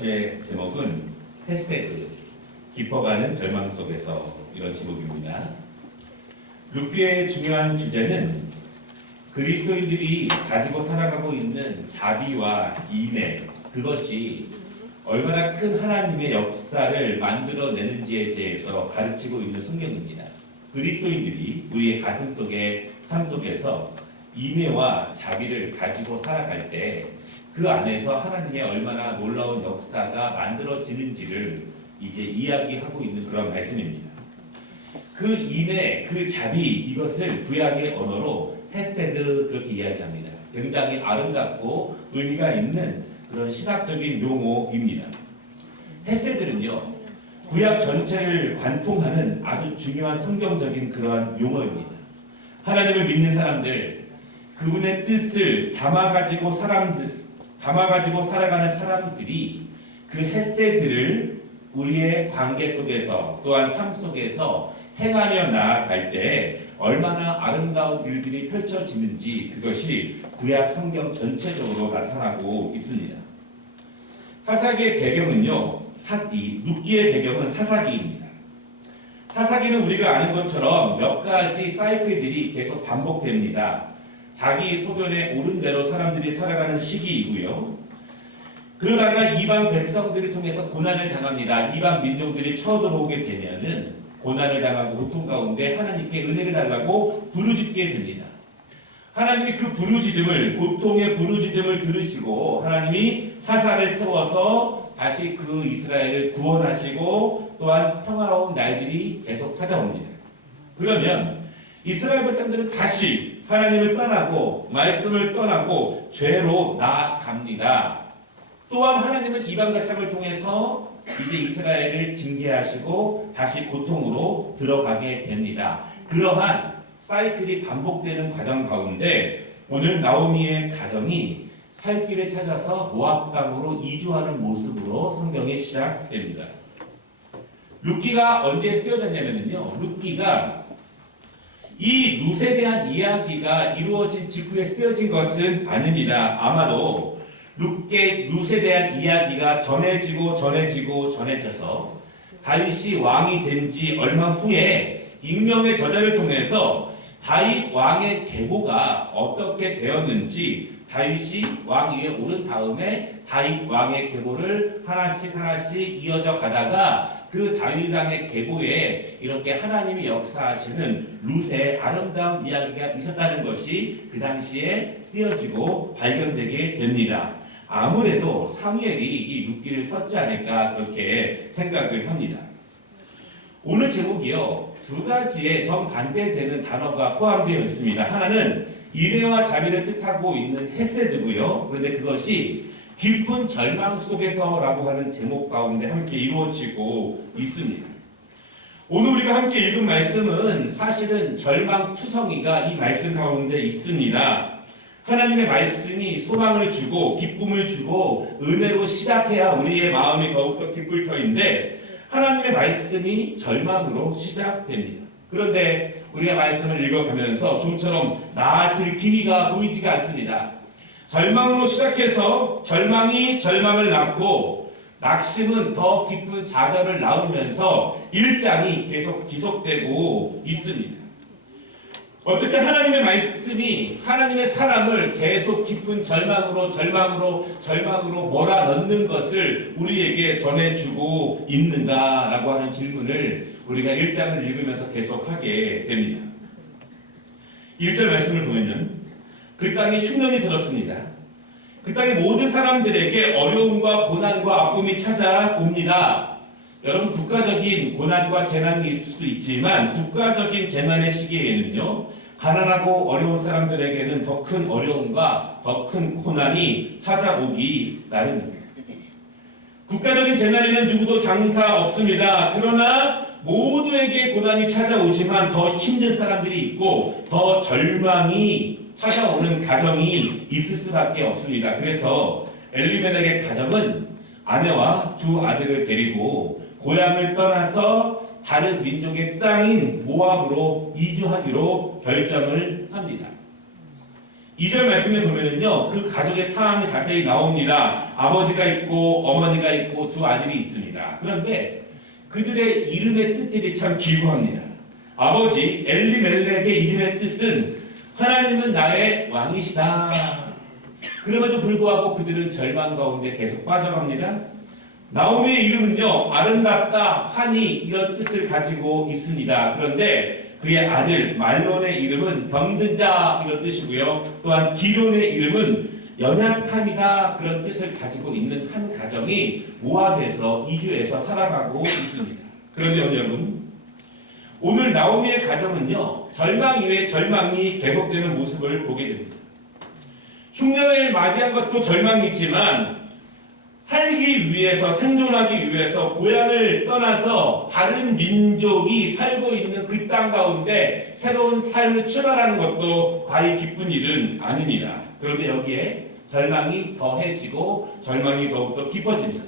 번째 제목은 헤세드, 깊어가는 절망 속에서, 이런 제목입니다. 룻기의 중요한 주제는 그리스도인들이 가지고 살아가고 있는 자비와 인애, 그것이 얼마나 큰 하나님의 역사를 만들어내는지에 대해서 가르치고 있는 성경입니다. 그리스도인들이 우리의 가슴 속에, 삶 속에서 인애와 자비를 가지고 살아갈 때 그 안에서 하나님의 얼마나 놀라운 역사가 만들어지는지를 이제 이야기하고 있는 그런 말씀입니다. 그 인애, 그 자비, 이것을 구약의 언어로 헤세드 그렇게 이야기합니다. 굉장히 아름답고 의미가 있는 그런 신학적인 용어입니다. 헤세드는요, 구약 전체를 관통하는 아주 중요한 성경적인 그러한 용어입니다. 하나님을 믿는 사람들, 그분의 뜻을 담아가지고 살아가는 사람들이 그 헤세드를 우리의 관계 속에서, 또한 삶 속에서 행하며 나아갈 때 얼마나 아름다운 일들이 펼쳐지는지, 그것이 구약 성경 전체적으로 나타나고 있습니다. 사사기의 배경은요, 룻기의 배경은 사사기입니다. 사사기는 우리가 아는 것처럼 몇 가지 사이클들이 계속 반복됩니다. 자기 소견에 옳은 대로 사람들이 살아가는 시기이고요. 그러다가 이방 백성들을 통해서 고난을 당합니다. 이방 민족들이 쳐들어오게 되면은 고난을 당하고 고통 가운데 하나님께 은혜를 달라고 부르짖게 됩니다. 하나님이 그 부르짖음을, 고통의 부르짖음을 들으시고 하나님이 사사를 세워서 다시 그 이스라엘을 구원하시고 또한 평화로운 날들이 계속 찾아옵니다. 그러면 이스라엘 백성들은 다시 하나님을 떠나고 말씀을 떠나고 죄로 나아갑니다. 또한 하나님은 이방 백성을 통해서 이제 이스라엘을 징계하시고 다시 고통으로 들어가게 됩니다. 그러한 사이클이 반복되는 과정 가운데 오늘 나오미의 가정이 살 길을 찾아서 모압 땅으로 이주하는 모습으로 성경이 시작됩니다. 룻기가 언제 쓰여졌냐면요, 룻기가 이 룻에 대한 이야기가 이루어진 직후에 쓰여진 것은 아닙니다. 아마도 룻에 대한 이야기가 전해져서 다윗이 왕이 된 지 얼마 후에 익명의 저자를 통해서 다윗 왕의 계보가 어떻게 되었는지, 다윗이 왕 위에 오른 다음에 다윗 왕의 계보를 하나씩 이어져 가다가 그 다윗 왕의 계보에 이렇게 하나님이 역사하시는 룻의 아름다운 이야기가 있었다는 것이 그 당시에 쓰여지고 발견되게 됩니다. 아무래도 사무엘이 이 룻기를 썼지 않을까 그렇게 생각을 합니다. 오늘 제목이요, 두 가지의 정반대되는 단어가 포함되어 있습니다. 하나는 인애와 자비를 뜻하고 있는 헤세드고요. 그런데 그것이 깊은 절망 속에서라고 하는 제목 가운데 함께 이루어지고 있습니다. 오늘 우리가 함께 읽은 말씀은 사실은 절망투성이가 이 말씀 가운데 있습니다. 하나님의 말씀이 소망을 주고 기쁨을 주고 은혜로 시작해야 우리의 마음이 더욱더 기쁠 터인데 하나님의 말씀이 절망으로 시작됩니다. 그런데 우리가 말씀을 읽어가면서 좀처럼 나아질 기미가 보이지가 않습니다. 절망으로 시작해서 절망이 절망을 낳고 낙심은 더 깊은 좌절을 낳으면서 일장이 계속 지속되고 있습니다. 어떻게 하나님의 말씀이 하나님의 사랑을 계속 깊은 절망으로 몰아넣는 것을 우리에게 전해주고 있는가라고 하는 질문을 우리가 1장을 읽으면서 계속하게 됩니다. 1절 말씀을 보면 그 땅에 흉년이 들었습니다. 그 땅의 모든 사람들에게 어려움과 고난과 아픔이 찾아옵니다. 여러분, 국가적인 고난과 재난이 있을 수 있지만 국가적인 재난의 시기에는요, 가난하고 어려운 사람들에게는 더 큰 어려움과 더 큰 고난이 찾아오기 나름입니다. 국가적인 재난에는 누구도 장사 없습니다. 그러나 모두에게 고난이 찾아오지만 더 힘든 사람들이 있고 더 절망이 찾아오는 가정이 있을 수밖에 없습니다. 그래서 엘리멜렉의 가정은 아내와 두 아들을 데리고 고향을 떠나서 다른 민족의 땅인 모압으로 이주하기로 결정을 합니다. 2절 말씀에 보면은요, 그 가족의 상황이 자세히 나옵니다. 아버지가 있고 어머니가 있고 두 아들이 있습니다. 그런데 그들의 이름의 뜻들이 참 기구합니다. 아버지 엘리멜렉의 이름의 뜻은 하나님은 나의 왕이시다. 그럼에도 불구하고 그들은 절망 가운데 계속 빠져갑니다. 나오미의 이름은요, 아름답다, 환희 이런 뜻을 가지고 있습니다. 그런데 그의 아들 말론의 이름은 병든 자 이런 뜻이고요. 또한 기론의 이름은 연약함이다 그런 뜻을 가지고 있는 한 가정이 모압에서 이주해서 살아가고 있습니다. 그런데 여러분, 오늘 나오미의 가정은요, 절망 이외에 절망이 계속되는 모습을 보게 됩니다. 흉년을 맞이한 것도 절망이지만 살기 위해서, 생존하기 위해서 고향을 떠나서 다른 민족이 살고 있는 그 땅 가운데 새로운 삶을 출발하는 것도 과히 기쁜 일은 아닙니다. 그런데 여기에 절망이 더해지고 절망이 더욱더 깊어집니다.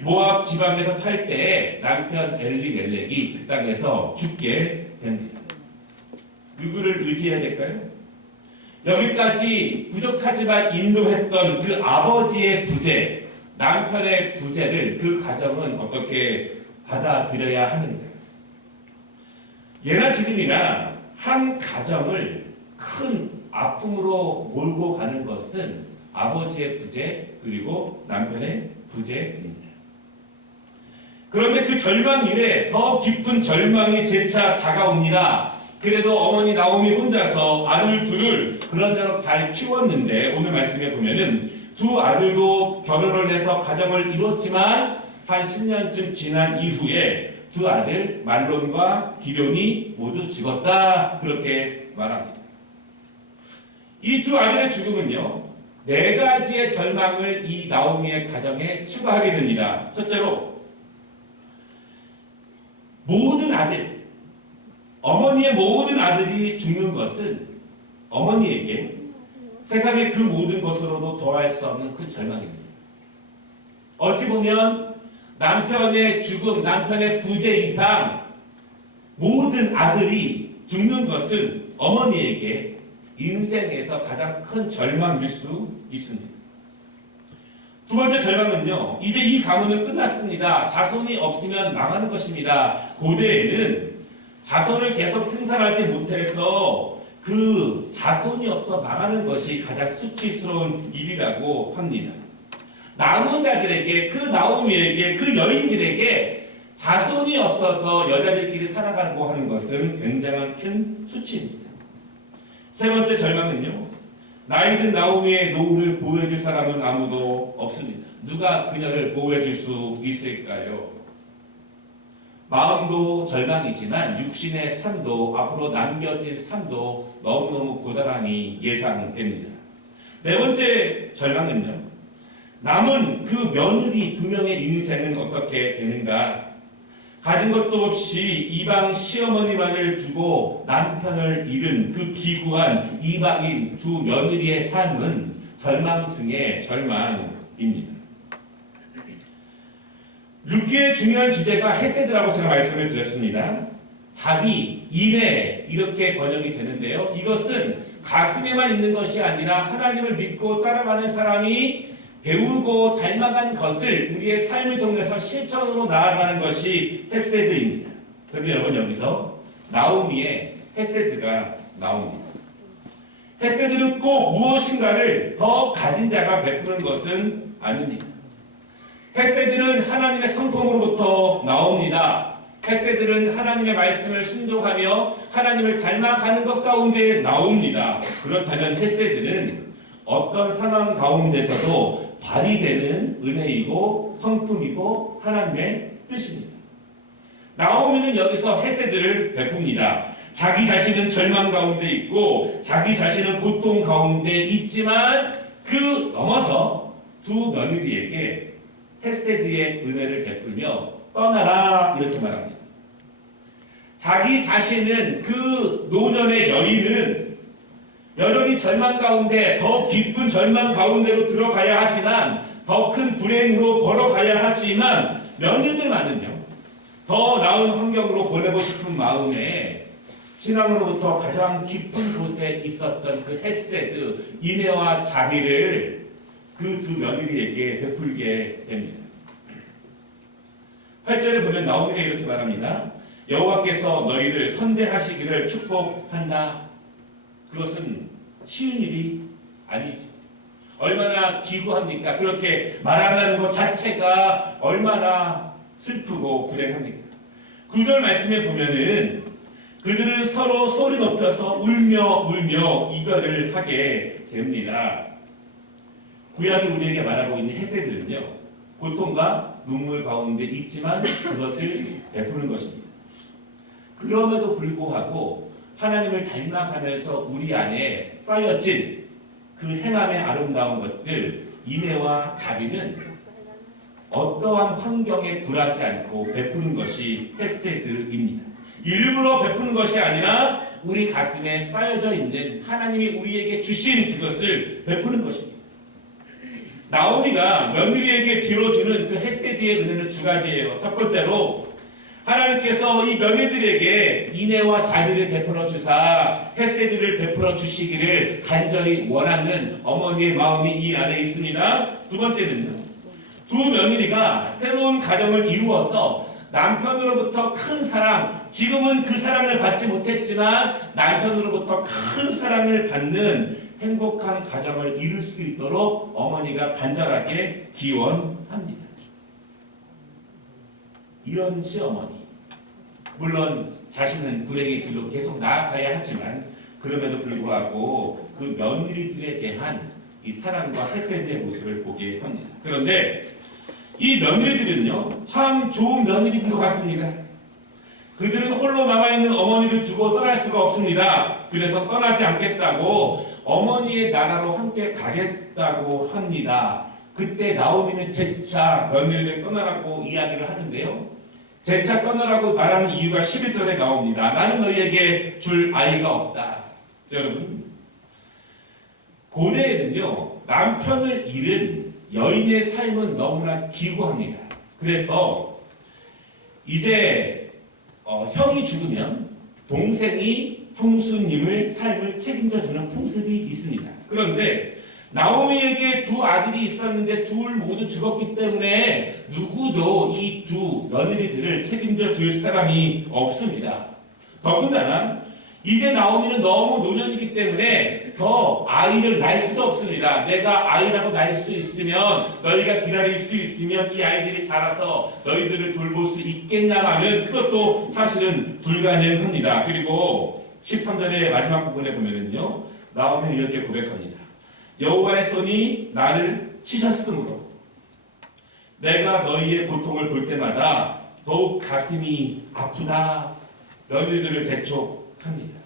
모압 지방에서 살 때 남편 엘리멜렉이 그 땅에서 죽게 됩니다. 누구를 의지해야 될까요? 여기까지 부족하지만 인도했던 그 아버지의 부재, 남편의 부재를 그 가정은 어떻게 받아들여야 하는가? 예나 지금이나 한 가정을 큰 아픔으로 몰고 가는 것은 아버지의 부재 그리고 남편의 부재입니다. 그런데 그 절망 이외에 더 깊은 절망이 재차 다가옵니다. 그래도 어머니 나오미 혼자서 아들 둘을 그런저런 잘 키웠는데 오늘 말씀에 보면은 두 아들도 결혼을 해서 가정을 이뤘지만 한 10년쯤 지난 이후에 두 아들 말론과 기련이 모두 죽었다 그렇게 말합니다. 이 두 아들의 죽음은요, 네 가지의 절망을 이 나오미의 가정에 추가하게 됩니다. 첫째로 모든 아들, 어머니의 모든 아들이 죽는 것은 어머니에게 세상의 그 모든 것으로도 더할 수 없는 큰 절망입니다. 어찌 보면 남편의 죽음, 남편의 부재 이상 모든 아들이 죽는 것은 어머니에게 인생에서 가장 큰 절망일 수 있습니다. 두 번째 절망은요, 이제 이 가문은 끝났습니다. 자손이 없으면 망하는 것입니다. 고대에는 자손을 계속 생산하지 못해서 그 자손이 없어 망하는 것이 가장 수치스러운 일이라고 합니다. 남은 자들에게, 그 나오미에게, 그 여인들에게 자손이 없어서 여자들끼리 살아가고 하는 것은 굉장한 큰 수치입니다. 세 번째 절망은요, 나이든 나오미의 노후를 보호해줄 사람은 아무도 없습니다. 누가 그녀를 보호해줄 수 있을까요? 마음도 절망이지만 육신의 삶도, 앞으로 남겨질 삶도 너무너무 고달함이 예상됩니다. 네 번째 절망은요, 남은 그 며느리 두 명의 인생은 어떻게 되는가? 가진 것도 없이 이방 시어머니만을 두고 남편을 잃은 그 기구한 이방인 두 며느리의 삶은 절망 중에 절망입니다. 룻기의 중요한 주제가 헤세드라고 제가 말씀을 드렸습니다. 자비, 인애 이렇게 번역이 되는데요. 이것은 가슴에만 있는 것이 아니라 하나님을 믿고 따라가는 사람이 배우고 닮아간 것을 우리의 삶을 통해서 실천으로 나아가는 것이 헤세드입니다. 그런데 여러분, 여기서 나오미의 헤세드가 나옵니다. 헤세드는 꼭 무엇인가를 더 가진 자가 베푸는 것은 아닙니다. 헤세드는 하나님의 성품으로부터 나옵니다. 헤세드는 하나님의 말씀을 순종하며 하나님을 닮아가는 것 가운데 나옵니다. 그렇다면 헤세드는 어떤 상황 가운데서도 발휘되는 은혜이고 성품이고 하나님의 뜻입니다. 나오미는 여기서 헤세드를 베풉니다. 자기 자신은 절망 가운데 있고 자기 자신은 고통 가운데 있지만 그 넘어서 두 며느리에게 헤세드의 은혜를 베풀며 떠나라 이렇게 말합니다. 자기 자신은 그 노년의 여인은 여전히 절망 가운데 더 깊은 절망 가운데로 들어가야 하지만 더 큰 불행으로 걸어가야 하지만 며느리들만은요 더 나은 환경으로 보내고 싶은 마음에 신앙으로부터 가장 깊은 곳에 있었던 그 헤세드 인애와 자비를 그 두 며느리에게 베풀게 됩니다. 8절에 보면 나오미가 이렇게 말합니다. 여호와께서 너희를 선대하시기를 축복한다. 그것은 쉬운 일이 아니죠. 얼마나 기구합니까? 그렇게 말한다는 것 자체가 얼마나 슬프고 불행합니까? 9절 말씀에 보면은 그들은 서로 소리 높여서 울며 이별을 하게 됩니다. 구약이 우리에게 말하고 있는 헤세드는요, 고통과 눈물 가운데 있지만 그것을 베푸는 것입니다. 그럼에도 불구하고 하나님을 닮아가면서 우리 안에 쌓여진 그 행함의 아름다운 것들, 인애와 자비는 어떠한 환경에 굴하지 않고 베푸는 것이 헤세드입니다. 일부러 베푸는 것이 아니라 우리 가슴에 쌓여져 있는 하나님이 우리에게 주신 그것을 베푸는 것입니다. 나오미가 며느리에게 빌어주는 그 헤세드의 은혜는 두 가지예요. 첫 번째로 하나님께서 이 며느리들에게 인애와 자비를 베풀어 주사 헤세드를 베풀어 주시기를 간절히 원하는 어머니의 마음이 이 안에 있습니다. 두 번째는요, 두 며느리가 새로운 가정을 이루어서 남편으로부터 큰 사랑, 지금은 그 사랑을 받지 못했지만 남편으로부터 큰 사랑을 받는 행복한 가정을 이룰 수 있도록 어머니가 간절하게 기원합니다. 이런 시어머니, 물론 자신은 불행의 길로 계속 나아가야 하지만 그럼에도 불구하고 그 며느리들에 대한 이 사랑과 헤세드의 모습을 보게 합니다. 그런데 이 며느리들은요, 참 좋은 며느리인 것 같습니다. 그들은 홀로 남아있는 어머니를 두고 떠날 수가 없습니다. 그래서 떠나지 않겠다고 어머니의 나라로 함께 가겠다고 합니다. 그때 나오미는 재차 며느리를 떠나라고 이야기를 하는데요, 재차 떠나라고 말하는 이유가 11절에 나옵니다. 나는 너희에게 줄 아이가 없다. 여러분, 고대에는요, 남편을 잃은 여인의 삶은 너무나 기구합니다. 그래서 이제 형이 죽으면 동생이 형수님을 삶을 책임져주는 풍습이 있습니다. 그런데 나오미에게 두 아들이 있었는데 둘 모두 죽었기 때문에 누구도 이 두 며느리들을 책임져 줄 사람이 없습니다. 더군다나 이제 나오미는 너무 노년이기 때문에 더 아이를 낳을 수도 없습니다. 내가 아이라고 낳을 수 있으면, 너희가 기다릴 수 있으면 이 아이들이 자라서 너희들을 돌볼 수 있겠냐 하면 그것도 사실은 불가능합니다. 그리고 13절의 마지막 부분에 보면은요, 나오미는 이렇게 고백합니다. 여호와의 손이 나를 치셨으므로 내가 너희의 고통을 볼 때마다 더욱 가슴이 아프다. 며느리들을 재촉합니다.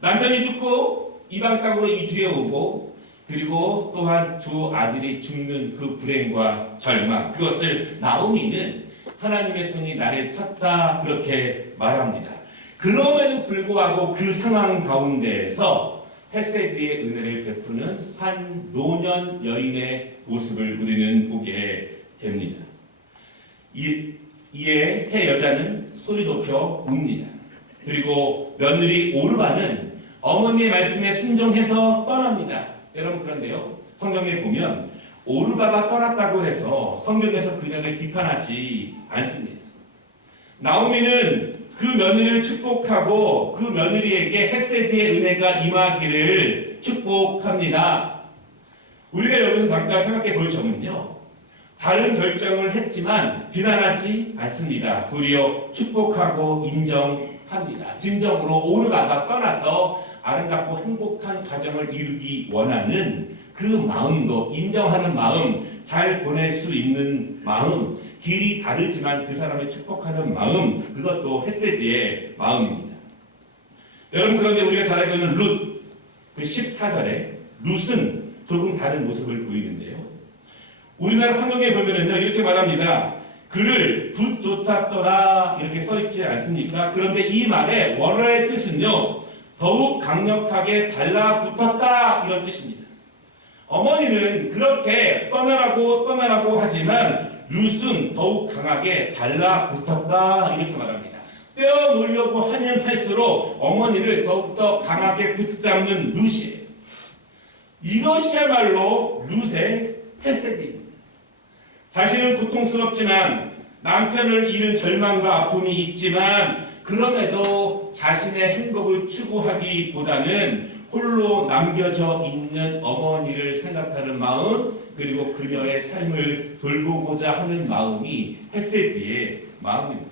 남편이 죽고 이방 땅으로 이주해 오고, 그리고 또한 두 아들이 죽는 그 불행과 절망, 그것을 나오미는 하나님의 손이 나를 쳤다 그렇게 말합니다. 그럼에도 불구하고 그 상황 가운데에서 헤세드의 은혜를 베푸는 한 노년 여인의 모습을 우리는 보게 됩니다. 이에 세 여자는 소리 높여 웁니다. 그리고 며느리 오르바는 어머니의 말씀에 순종해서 떠납니다. 여러분, 그런데요, 성경에 보면 오르바가 떠났다고 해서 성경에서 그녀를 비판하지 않습니다. 나오미는 그 며느리를 축복하고 그 며느리에게 헤세드의 은혜가 임하기를 축복합니다. 우리가 여기서 잠깐 생각해 볼 점은요, 다른 결정을 했지만 비난하지 않습니다. 도리어 축복하고 인정합니다. 진정으로 오르바가 떠나서 아름답고 행복한 가정을 이루기 원하는 그 마음도 인정하는 마음, 잘 보낼 수 있는 마음, 길이 다르지만 그 사람을 축복하는 마음, 그것도 헤세드의 마음입니다. 여러분, 그런데 우리가 잘 알고 있는 룻, 그 14절에 룻은 조금 다른 모습을 보이는데요, 우리나라 성경에 보면은요, 이렇게 말합니다. 그를 붙쫓았더라 이렇게 써있지 않습니까? 그런데 이 말의 원어의 뜻은요, 더욱 강력하게 달라붙었다 이런 뜻입니다. 어머니는 그렇게 떠나라고 하지만 룻은 더욱 강하게 달라붙었다 이렇게 말합니다. 떼어놓으려고 하면 할수록 어머니를 더욱더 강하게 붙잡는 룻이에요. 이것이야말로 룻의 헤세드입니다. 자신은 고통스럽지만 남편을 잃은 절망과 아픔이 있지만 그럼에도 자신의 행복을 추구하기보다는 홀로 남겨져 있는 어머니를 생각하는 마음, 그리고 그녀의 삶을 돌보고자 하는 마음이 헤세드의 마음입니다.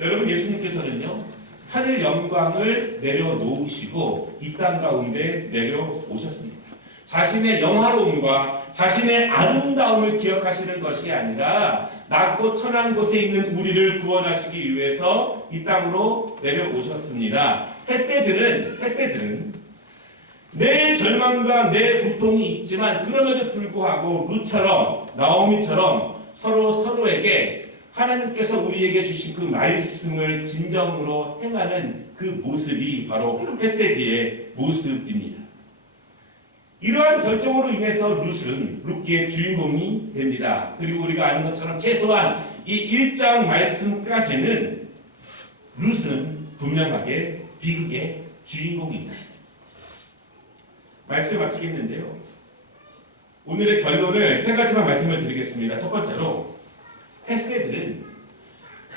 여러분, 예수님께서는요, 하늘 영광을 내려놓으시고 이 땅 가운데 내려오셨습니다. 자신의 영화로움과 자신의 아름다움을 기억하시는 것이 아니라 낮고 천한 곳에 있는 우리를 구원하시기 위해서 이 땅으로 내려오셨습니다. 헤세드는 내 절망과 내 고통이 있지만 그럼에도 불구하고 룻처럼 나오미처럼 서로에게 하나님께서 우리에게 주신 그 말씀을 진정으로 행하는 그 모습이 바로 헤세드의 모습입니다. 이러한 결정으로 인해서 룻은 룻기의 주인공이 됩니다. 그리고 우리가 아는 것처럼 최소한 이 1장 말씀까지는 룻은 분명하게 비극의 주인공입니다. 말씀 마치겠는데요. 오늘의 결론을 세 가지만 말씀을 드리겠습니다. 첫 번째로, 헤세드는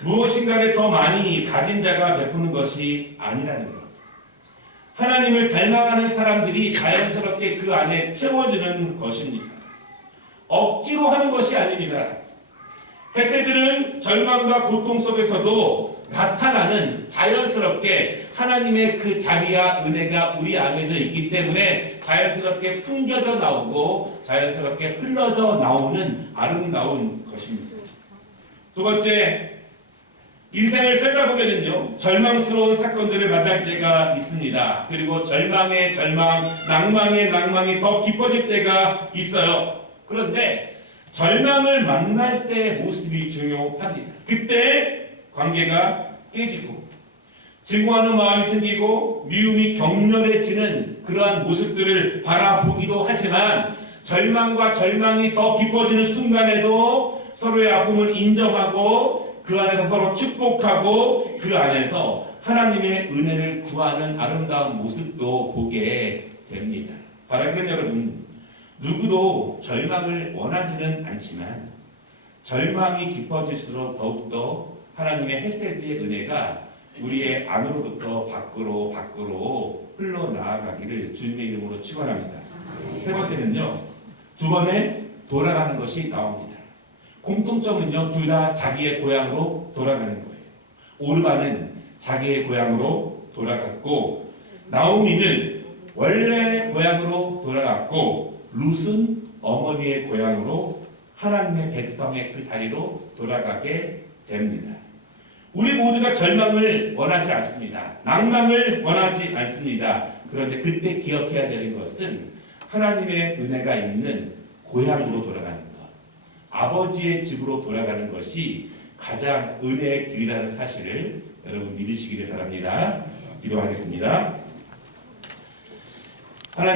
무엇인가를 더 많이 가진 자가 베푸는 것이 아니라는 것. 하나님을 닮아가는 사람들이 자연스럽게 그 안에 채워지는 것입니다. 억지로 하는 것이 아닙니다. 헤세드는 절망과 고통 속에서도 나타나는 자연스럽게 하나님의 그 자비와 은혜가 우리 안에져 있기 때문에 자연스럽게 풍겨져 나오고 자연스럽게 흘러져 나오는 아름다운 것입니다. 두 번째, 인생을 살다 보면은요, 절망스러운 사건들을 만날 때가 있습니다. 그리고 절망의 절망, 낭망의 낭망이 더 깊어질 때가 있어요. 그런데 절망을 만날 때의 모습이 중요합니다. 그때 관계가 깨지고 증오하는 마음이 생기고 미움이 격렬해지는 그러한 모습들을 바라보기도 하지만 절망과 절망이 더 깊어지는 순간에도 서로의 아픔을 인정하고 그 안에서 서로 축복하고 그 안에서 하나님의 은혜를 구하는 아름다운 모습도 보게 됩니다. 바라기는 여러분, 누구도 절망을 원하지는 않지만 절망이 깊어질수록 더욱더 하나님의 헤세드의 은혜가 우리의 안으로부터 밖으로 흘러나아가기를 주님의 이름으로 축원합니다. 세 번째는요, 두 번에 돌아가는 것이 나옵니다. 공통점은요, 둘 다 자기의 고향으로 돌아가는 거예요. 오르바는 자기의 고향으로 돌아갔고 나오미는 원래 고향으로 돌아갔고 룻은 어머니의 고향으로 하나님의 백성의 그 자리로 돌아가게 됩니다. 우리 모두가 절망을 원하지 않습니다. 낭망을 원하지 않습니다. 그런데 그때 기억해야 되는 것은 하나님의 은혜가 있는 고향으로 돌아가는 것, 아버지의 집으로 돌아가는 것이 가장 은혜의 길이라는 사실을 여러분 믿으시기를 바랍니다. 기도하겠습니다.